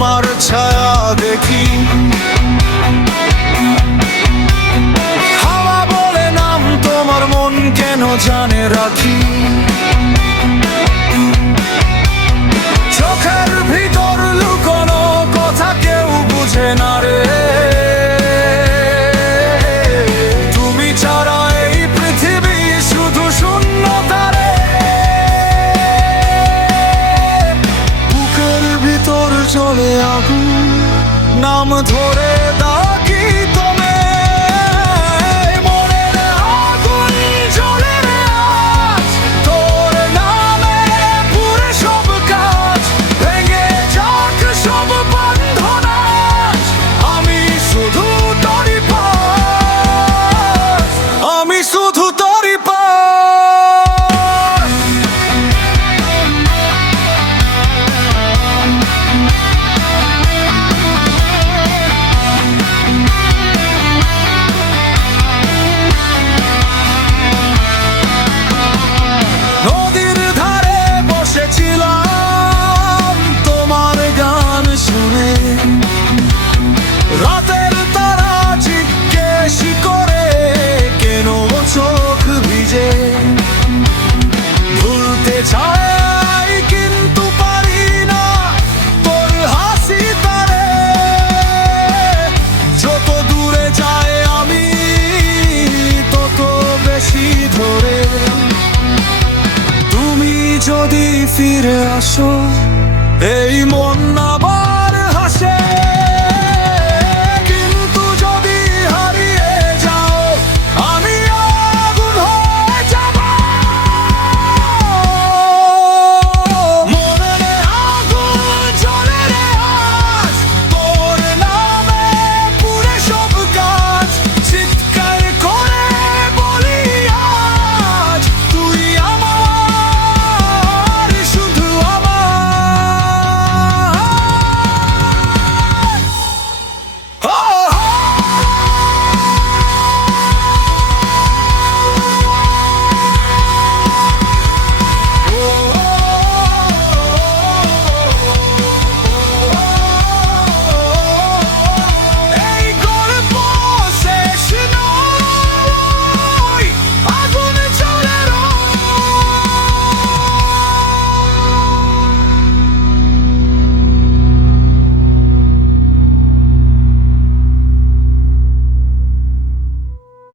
তোমার ছায়া দেখি। হাওয়া বলে নাম তোমার, মন কেন জানে রাখি। চোখের ভিতর লুকোনো কথা কেউ বুঝে না রে। তুমি ছাড়া এই পৃথিবী শুধু শূন্যতা রে। বুকের ভিতর জ্বলে আগুন, নাম ধরে ডাকি তুমি। মনের আগুন জ্বলে রে আজ, তোর নামে পুরে সব কাজ। ভেঙে যাক সব বন্ধন আজ, আমি শুধু তোরই পাশ, আমি শুধু তোরই পাশ। নদীর ধারে বসেছিলাম তোমার গান শুনে। রাতের তারা জিজ্ঞেস করে কেন চোখ ভিজে। ভুলতে চাই কিন্তু পারি না তোর হাসি তারে। যত দূরে যায় আমি তত বেশি ধরে। তুমি যদি ফিরে আসো, এই মন না